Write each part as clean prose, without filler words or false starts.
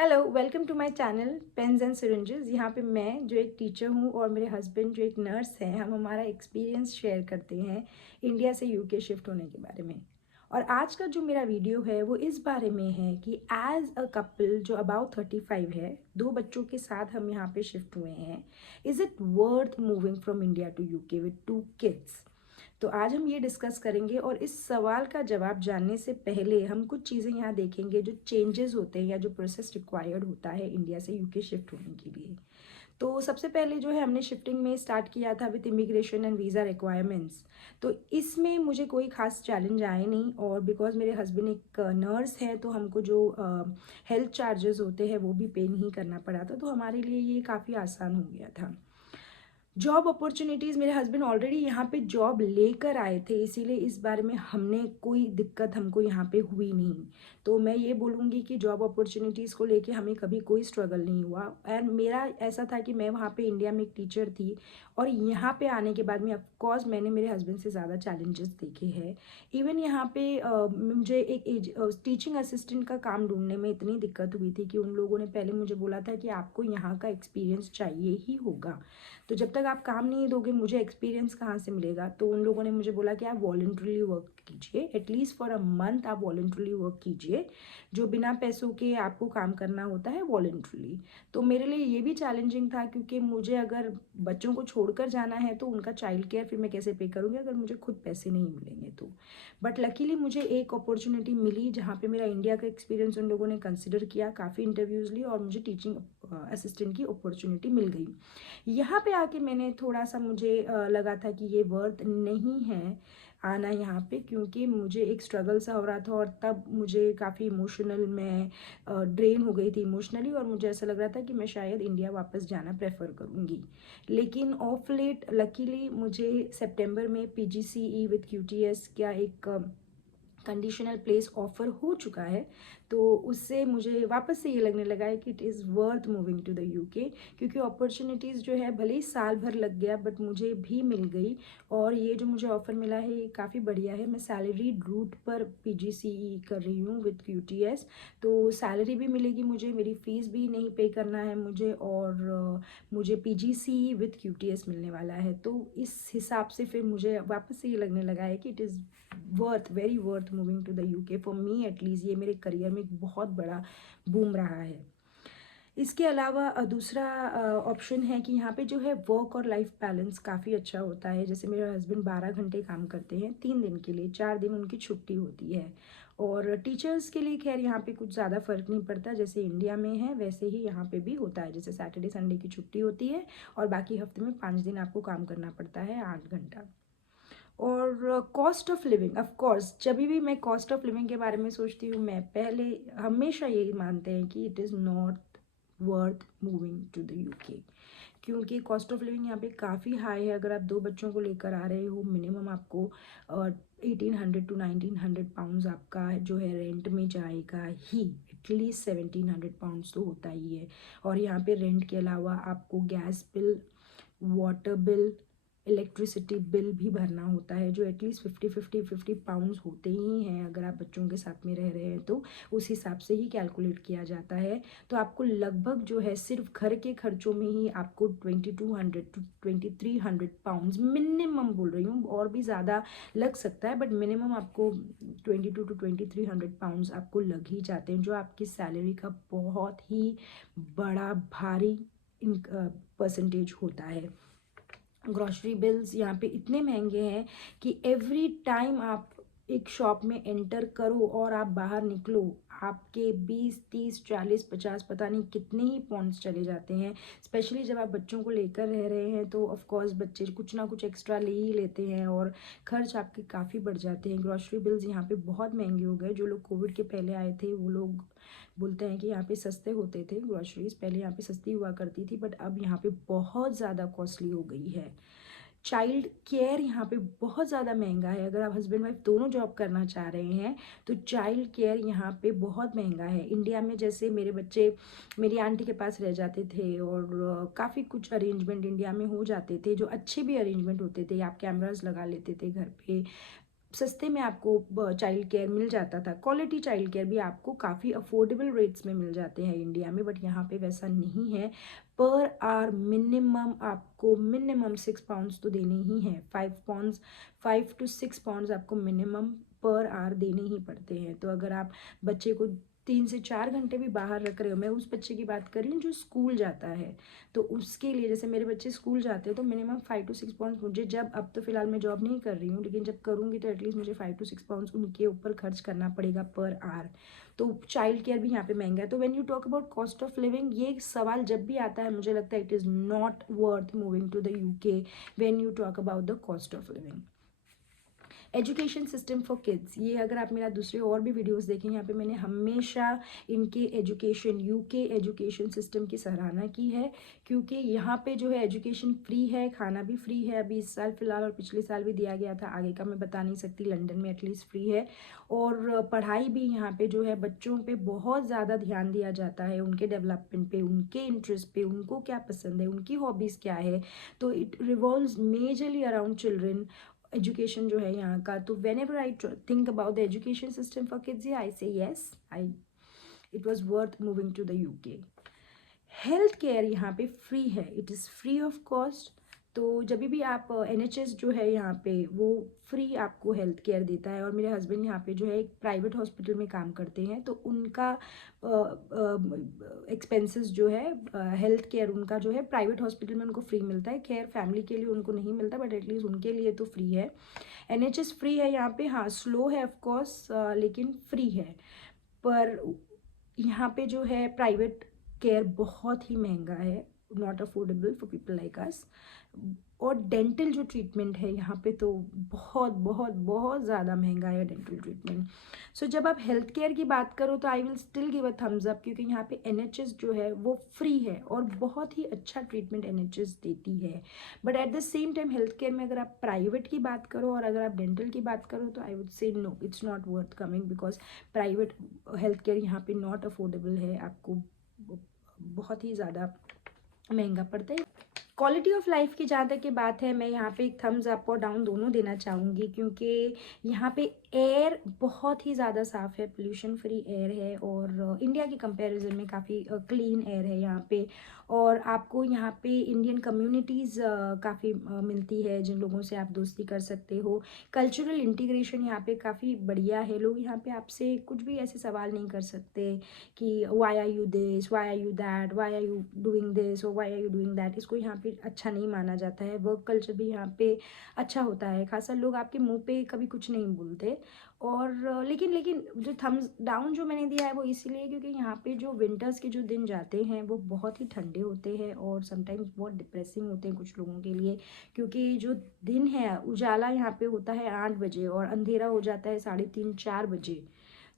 Hello, welcome to my channel pens and syringes. यहाँ पे मैं जो एक टीचर हूँ और मेरे हस्बैंड जो एक नर्स हैं, हम हमारा एक्सपीरियंस शेयर करते हैं इंडिया से यूके शिफ्ट होने के बारे में। और आज का जो मेरा वीडियो है वो इस बारे में है कि एज अ कपल जो अबाउट 35 है, 2 बच्चों के साथ हम यहाँ पे शिफ्ट हुए हैं, is it worth moving from India to UK with 2 kids. तो आज हम ये डिस्कस करेंगे और इस सवाल का जवाब जानने से पहले हम कुछ चीज़ें यहाँ देखेंगे जो चेंजेस होते हैं या जो प्रोसेस रिक्वायर्ड होता है इंडिया से यूके शिफ्ट होने के लिए। तो सबसे पहले जो है हमने शिफ्टिंग में स्टार्ट किया था with immigration and visa requirements. तो इसमें मुझे कोई खास चैलेंज आए नहीं, और बिकॉज मेरे हस्बैंड एक नर्स है तो हमको जो हेल्थ चार्जेस होते हैं वो भी पे नहीं करना पड़ा था, तो हमारे लिए ये काफ़ी आसान हो गया था। जॉब अपॉर्चुनिटीज़, मेरे हस्बैंड ऑलरेडी यहाँ पे जॉब लेकर आए थे, इसीलिए इस बारे में हमने कोई दिक्कत हमको यहाँ पे हुई नहीं। तो मैं ये बोलूँगी कि जॉब अपॉर्चुनिटीज़ को लेके हमें कभी कोई स्ट्रगल नहीं हुआ। एंड मेरा ऐसा था कि मैं वहाँ पे इंडिया में एक टीचर थी, और यहाँ पे आने के बाद में ऑफकोर्स मैंने मेरे हस्बैंड से ज़्यादा चैलेंजेस देखे हैं। इवन यहाँ पे मुझे एक टीचिंग असिस्टेंट का काम ढूंढने में इतनी दिक्कत हुई थी कि उन लोगों ने पहले मुझे बोला था कि आपको यहाँ का एक्सपीरियंस चाहिए ही होगा, तो जब तक आप काम नहीं दोगे मुझे एक्सपीरियंस कहाँ से मिलेगा। तो उन लोगों ने मुझे बोला कि आप वॉलंटरली वर्क कीजिए, एटलीस्ट फॉर अ मंथ आप वॉलंटरली वर्क कीजिए, जो बिना पैसों के आपको काम करना होता है वॉलंटरली। तो मेरे लिए ये भी चैलेंजिंग था, क्योंकि मुझे अगर बच्चों को छोड़कर जाना है तो उनका चाइल्ड केयर फिर मैं कैसे पे करूँगी अगर मुझे खुद पैसे नहीं मिलेंगे तो। बट लकीली मुझे एक अपॉर्चुनिटी मिली जहाँ पे मेरा इंडिया का एक्सपीरियंस उन लोगों ने कंसिडर किया, काफ़ी इंटरव्यूज़ ली और मुझे टीचिंग असिस्टेंट की अपॉर्चुनिटी मिल गई। यहाँ पे आके मैंने थोड़ा सा मुझे लगा था कि ये वर्थ नहीं है आना यहाँ पे, क्योंकि मुझे एक स्ट्रगल सा हो रहा था और तब मुझे काफ़ी इमोशनल, मैं ड्रेन हो गई थी इमोशनली, और मुझे ऐसा लग रहा था कि मैं शायद इंडिया वापस जाना प्रेफर करूँगी। लेकिन ऑफ लेट लकीली मुझे सितंबर में पीजीसीई विद क्यूटीएस का एक कंडीशनल प्लेस ऑफर हो चुका है, तो उससे मुझे वापस से ये लगने लगा है कि it is worth moving to the UK, क्योंकि अपॉर्चुनिटीज़ जो है भले ही साल भर लग गया बट मुझे भी मिल गई। और ये जो मुझे ऑफ़र मिला है ये काफ़ी बढ़िया है। मैं सैलरी रूट पर पीजीसीई कर रही हूँ विद क्यूटीएस, तो सैलरी भी मिलेगी मुझे, मेरी फ़ीस भी नहीं पे करना है मुझे, और मुझे पीजीसीई विद क्यूटीएस मिलने वाला है। तो इस हिसाब से फिर मुझे वापस से ये लगने लगा है कि it is worth, very worth moving to the UK for me at least. ये मेरे करियर में एक बहुत बड़ा बूम रहा है। इसके अलावा दूसरा ऑप्शन है कि यहाँ पे जो है वर्क और लाइफ बैलेंस काफ़ी अच्छा होता है। जैसे मेरे हस्बैंड 12 घंटे काम करते हैं 3 दिन के लिए, 4 दिन उनकी छुट्टी होती है। और टीचर्स के लिए खैर यहाँ पे कुछ ज़्यादा फ़र्क नहीं पड़ता, जैसे इंडिया में है वैसे ही यहाँ पे भी होता है। जैसे सैटरडे संडे की छुट्टी होती है और बाकी हफ्ते में 5 दिन आपको काम करना पड़ता है 8 घंटा। और cost of living, of course जब भी मैं कॉस्ट ऑफ लिविंग के बारे में सोचती हूँ, मैं पहले हमेशा यही मानते हैं कि it is not worth moving to the UK, क्योंकि कॉस्ट ऑफ लिविंग यहाँ पे काफ़ी हाई है। अगर आप 2 बच्चों को लेकर आ रहे हो, मिनिमम आपको 1800 to 1900 पाउंड आपका जो है रेंट में जाएगा ही, एटलीस्ट 1700 पाउंड तो होता ही है। और यहाँ पे रेंट के अलावा आपको gas bill, water bill, electricity bill भी भरना होता है, जो एटलीस्ट 50 होते ही हैं अगर आप बच्चों के साथ में रह रहे हैं, तो उस हिसाब से ही कैलकुलेट किया जाता है। तो आपको लगभग जो है सिर्फ घर के खर्चों में ही आपको 2200 to 2300 पाउंड मिनिमम बोल रही हूँ, और भी ज़्यादा लग सकता है बट मिनिमम आपको 22 to 2300 पाउंड आपको लग ही जाते हैं, जो आपकी सैलरी का बहुत ही बड़ा भारी परसेंटेज होता है। ग्रॉसरी बिल्स यहाँ पे इतने महंगे हैं कि एवरी टाइम आप एक शॉप में एंटर करो और आप बाहर निकलो, आपके 20 30 40 50 पता नहीं कितने ही पॉइंट्स चले जाते हैं। स्पेशली जब आप बच्चों को लेकर रह रहे हैं तो ऑफ कोर्स बच्चे कुछ ना कुछ एक्स्ट्रा ले ही लेते हैं और खर्च आपके काफ़ी बढ़ जाते हैं। ग्रॉसरी बिल्स यहाँ पे बहुत महंगे हो गए। जो लोग कोविड के पहले आए थे वो लोग बोलते हैं कि यहाँ पे सस्ते होते थे ग्रॉसरीज, पहले यहाँ पे सस्ती हुआ करती थी बट अब यहाँ पे बहुत ज़्यादा कॉस्टली हो गई है। चाइल्ड केयर यहाँ पे बहुत ज़्यादा महंगा है। अगर आप हस्बैंड वाइफ दोनों जॉब करना चाह रहे हैं तो चाइल्ड केयर यहाँ पे बहुत महंगा है। इंडिया में जैसे मेरे बच्चे मेरी आंटी के पास रह जाते थे और काफ़ी कुछ अरेंजमेंट इंडिया में हो जाते थे, जो अच्छे भी अरेंजमेंट होते थे। आप कैमरास लगा लेते थे घर पे, सस्ते में आपको चाइल्ड केयर मिल जाता था। क्वालिटी चाइल्ड केयर भी आपको काफ़ी अफोर्डेबल रेट्स में मिल जाते हैं इंडिया में, बट यहाँ पे वैसा नहीं है। पर आवर मिनिमम आपको मिनिमम 6 पाउंड्स तो देने ही हैं। 5 पाउंड्स, 5 to 6 पाउंड्स आपको मिनिमम पर आवर देने ही पड़ते हैं। तो अगर आप बच्चे को 3 से 4 घंटे भी बाहर रख रहे हो, मैं उस बच्चे की बात कर रही हूँ जो स्कूल जाता है, तो उसके लिए, जैसे मेरे बच्चे स्कूल जाते हैं तो मिनिमम 5 to 6 पाउंड्स मुझे, जब अब तो फिलहाल मैं जॉब नहीं कर रही हूँ, लेकिन जब करूँगी तो एटलीस्ट मुझे 5 to 6 पाउंड्स उनके ऊपर खर्च करना पड़ेगा पर आवर। तो चाइल्ड केयर भी यहाँ पे महंगा है। तो when you talk about cost of living, ये सवाल जब भी आता है मुझे लगता है it is not worth moving to the UK when you talk about the cost of living. Education system for kids, ये अगर आप मेरा दूसरे और भी वीडियोस देखें, यहाँ पे मैंने हमेशा इनके एजुकेशन, UK एजुकेशन सिस्टम की सराहना की है, क्योंकि यहाँ पे जो है एजुकेशन फ्री है, खाना भी फ्री है। अभी इस साल फिलहाल और पिछले साल भी दिया गया था, आगे का मैं बता नहीं सकती, लंदन में एटलीस्ट फ्री है। और पढ़ाई भी यहाँ पे जो है बच्चों पे बहुत ज़्यादा ध्यान दिया जाता है, उनके डेवलपमेंट पे, उनके इंटरेस्ट पे, उनको क्या पसंद है, उनकी हॉबीज़ क्या है। तो it revolves majorly around children education जो है यहाँ का। तो whenever I think about the education system for kids, I say yes, I it was worth moving to the UK। Health care यहाँ पे फ्री है, it is free of cost. तो जब भी आप NHS जो है यहाँ पे वो फ्री आपको हेल्थ केयर देता है। और मेरे हस्बैंड यहाँ पे जो है एक प्राइवेट हॉस्पिटल में काम करते हैं, तो उनका एक्सपेंसेस जो है, हेल्थ केयर उनका जो है प्राइवेट हॉस्पिटल में उनको फ्री मिलता है। खैर फैमिली के लिए उनको नहीं मिलता, बट एटलीस्ट उनके लिए तो फ्री है। NHS फ्री है यहाँ पे, हाँ स्लो है ऑफकोर्स, लेकिन फ्री है। पर यहाँ पे जो है प्राइवेट केयर बहुत ही महंगा है, not affordable for people like us. और डेंटल जो ट्रीटमेंट है यहाँ पे तो बहुत बहुत बहुत ज़्यादा महंगा है डेंटल ट्रीटमेंट। सो जब आप हेल्थ केयर की बात करो तो I will still give a thumbs up, क्योंकि यहाँ पे NHS जो है वो फ्री है और बहुत ही अच्छा ट्रीटमेंट NHS देती है। But at the same time health care में अगर आप प्राइवेट की बात करो और अगर आप डेंटल की बात करो तो I would say no, it's not worth coming, because private health care यहाँ पे नॉट अफोर्डेबल है, आपको बहुत ही ज़्यादा महंगा पड़ता है। क्वालिटी ऑफ लाइफ की जहाँ तक की बात है, मैं यहाँ पे एक थम्स अप और डाउन दोनों देना चाहूँगी, क्योंकि यहाँ पे एयर बहुत ही ज़्यादा साफ़ है, पोल्यूशन फ्री एयर है, और इंडिया के कंपैरिजन में काफ़ी क्लीन एयर है यहाँ पे। और आपको यहाँ पे इंडियन कम्युनिटीज़ काफ़ी मिलती है, जिन लोगों से आप दोस्ती कर सकते हो। कल्चरल इंटीग्रेशन यहाँ पे काफ़ी बढ़िया है, लोग यहाँ पे आपसे कुछ भी ऐसे सवाल नहीं कर सकते कि why are you this, why are you that, why are you doing this और why are you doing that. इसको यहाँ पे अच्छा नहीं माना जाता है। वर्क कल्चर भी यहाँ पे अच्छा होता है, खासा लोग आपके मुंह पे कभी कुछ नहीं बोलते। और लेकिन जो थम्स डाउन जो मैंने दिया है वो इसीलिए क्योंकि यहाँ पे जो विंटर्स के जो दिन जाते हैं वो बहुत ही ठंडे होते हैं और समटाइम्स बहुत डिप्रेसिंग होते हैं कुछ लोगों के लिए, क्योंकि जो दिन है उजाला यहाँ पे होता है 8 बजे और अंधेरा हो जाता है 3:30-4 बजे।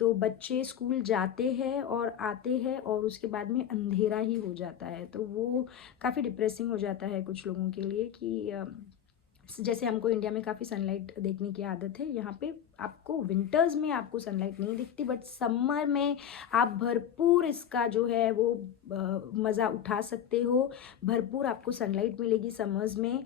तो बच्चे स्कूल जाते हैं और आते हैं और उसके बाद में अंधेरा ही हो जाता है, तो वो काफ़ी डिप्रेसिंग हो जाता है कुछ लोगों के लिए कि जैसे हमको इंडिया में काफ़ी सनलाइट देखने की आदत है, यहाँ पे आपको विंटर्स में आपको सनलाइट नहीं दिखती, बट समर में आप भरपूर इसका जो है वो मज़ा उठा सकते हो। भरपूर आपको सनलाइट मिलेगी समर्स में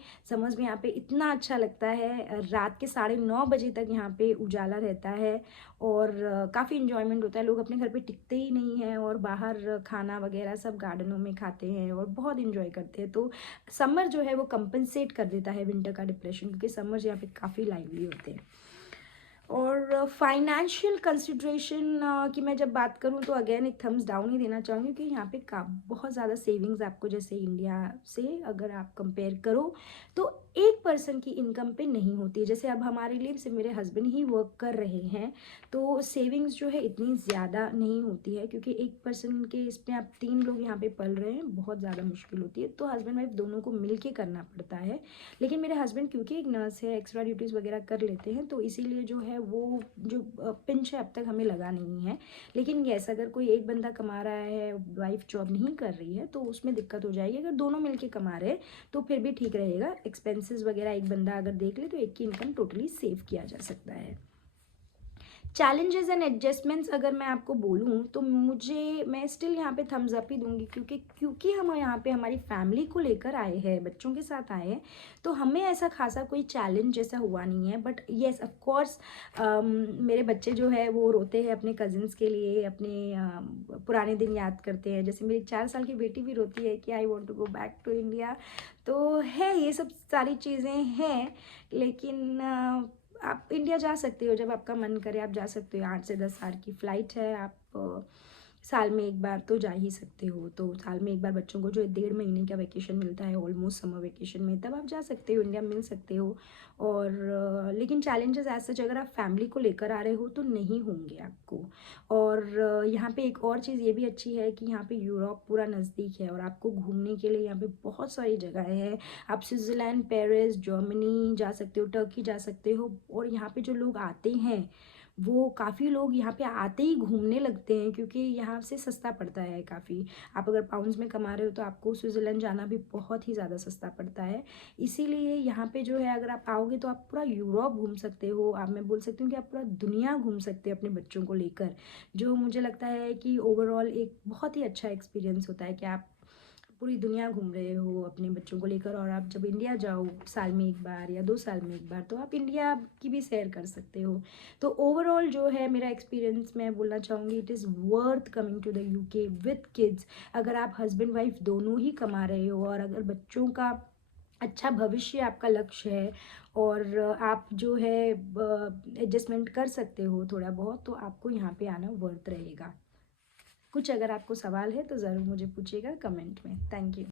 यहाँ पे इतना अच्छा लगता है, रात के 9:30 बजे तक यहाँ पे उजाला रहता है और काफ़ी इन्जॉयमेंट होता है। लोग अपने घर पे टिकते ही नहीं हैं और बाहर खाना वगैरह सब गार्डनों में खाते हैं और बहुत इन्जॉय करते हैं। तो समर जो है वो कंपनसेट कर देता है विंटर का डिप्रेशन, क्योंकि समर्स यहाँ पे काफ़ी लाइवली होते हैं। और फाइनेंशियल कंसिड्रेशन की मैं जब बात करूँ तो अगेन एक थम्स डाउन ही देना चाहूँगी कि यहाँ पे बहुत ज़्यादा सेविंग्स आपको, जैसे इंडिया से अगर आप कंपेयर करो तो एक पर्सन की इनकम पे नहीं होती है। जैसे अब हमारे लिए सिर्फ मेरे हस्बैंड ही वर्क कर रहे हैं तो सेविंग्स जो है इतनी ज़्यादा नहीं होती है, क्योंकि एक पर्सन के इसमें आप 3 लोग यहाँ पे पल रहे हैं, बहुत ज़्यादा मुश्किल होती है। तो हस्बैंड वाइफ दोनों को मिल के करना पड़ता है। लेकिन मेरे हस्बैंड क्योंकि एक नर्स है, एक्स्ट्रा ड्यूटीज़ वगैरह कर लेते हैं, तो इसीलिए जो है वो जो पिंच है अब तक हमें लगा नहीं है। लेकिन यस, अगर कोई एक बंदा कमा रहा है, वाइफ जॉब नहीं कर रही है, तो उसमें दिक्कत हो जाएगी। अगर दोनों मिलके कमा रहे हैं तो फिर भी ठीक रहेगा। एक्सपेंसेस वगैरह एक बंदा अगर देख ले तो एक की इनकम टोटली सेव किया जा सकता है। चैलेंजेस एंड एडजस्टमेंट्स अगर मैं आपको बोलूँ तो मैं स्टिल यहाँ पे थम्स अप ही दूंगी, क्योंकि हम यहाँ पे हमारी फैमिली को लेकर आए हैं, बच्चों के साथ आए हैं, तो हमें ऐसा खासा कोई चैलेंज जैसा हुआ नहीं है। बट येस ऑफ कोर्स मेरे बच्चे जो है वो रोते हैं अपने कजिन्स के लिए, अपने पुराने दिन याद करते हैं। जैसे मेरी 4 साल की बेटी भी रोती है कि I want to go back to India. तो है, ये सब सारी चीज़ें हैं, लेकिन आप इंडिया जा सकते हो जब आपका मन करे, आप जा सकते हो। 8 से 10 आवर की फ़्लाइट है, आप साल में एक बार तो जा ही सकते हो। तो साल में एक बार बच्चों को जो 1.5 महीने का वैकेशन मिलता है, ऑलमोस्ट समर वैकेशन में, तब आप जा सकते हो, इंडिया मिल सकते हो। और लेकिन चैलेंजेस एज सच अगर आप फैमिली को लेकर आ रहे हो तो नहीं होंगे आपको। और यहाँ पे एक और चीज़ ये भी अच्छी है कि यहाँ पे यूरोप पूरा नज़दीक है और आपको घूमने के लिए यहाँ पे बहुत सारी जगह है। आप स्विट्ज़रलैंड, पेरिस, जर्मनी जा सकते हो, टर्की जा सकते हो। और यहाँ पे जो लोग आते हैं, वो काफ़ी लोग यहाँ पे आते ही घूमने लगते हैं, क्योंकि यहाँ से सस्ता पड़ता है काफ़ी। आप अगर पाउंड्स में कमा रहे हो तो आपको स्विट्ज़रलैंड जाना भी बहुत ही ज़्यादा सस्ता पड़ता है। इसीलिए यहाँ पे जो है, अगर आप आओगे तो आप पूरा यूरोप घूम सकते हो। आप, मैं बोल सकती हूँ कि आप पूरा दुनिया घूम सकते हो अपने बच्चों को लेकर, जो मुझे लगता है कि ओवरऑल एक बहुत ही अच्छा एक्सपीरियंस होता है कि आप पूरी दुनिया घूम रहे हो अपने बच्चों को लेकर। और आप जब इंडिया जाओ साल में एक बार या 2 साल में एक बार, तो आप इंडिया की भी सैर कर सकते हो। तो ओवरऑल जो है मेरा एक्सपीरियंस, मैं बोलना चाहूँगी, it is worth coming to the UK with kids. अगर आप हस्बैंड वाइफ दोनों ही कमा रहे हो और अगर बच्चों का अच्छा भविष्य आपका लक्ष्य है, और आप जो है एडजस्टमेंट कर सकते हो थोड़ा बहुत, तो आपको यहाँ पे आना वर्थ रहेगा। कुछ अगर आपको सवाल है तो ज़रूर मुझे पूछिएगा कमेंट में। Thank you.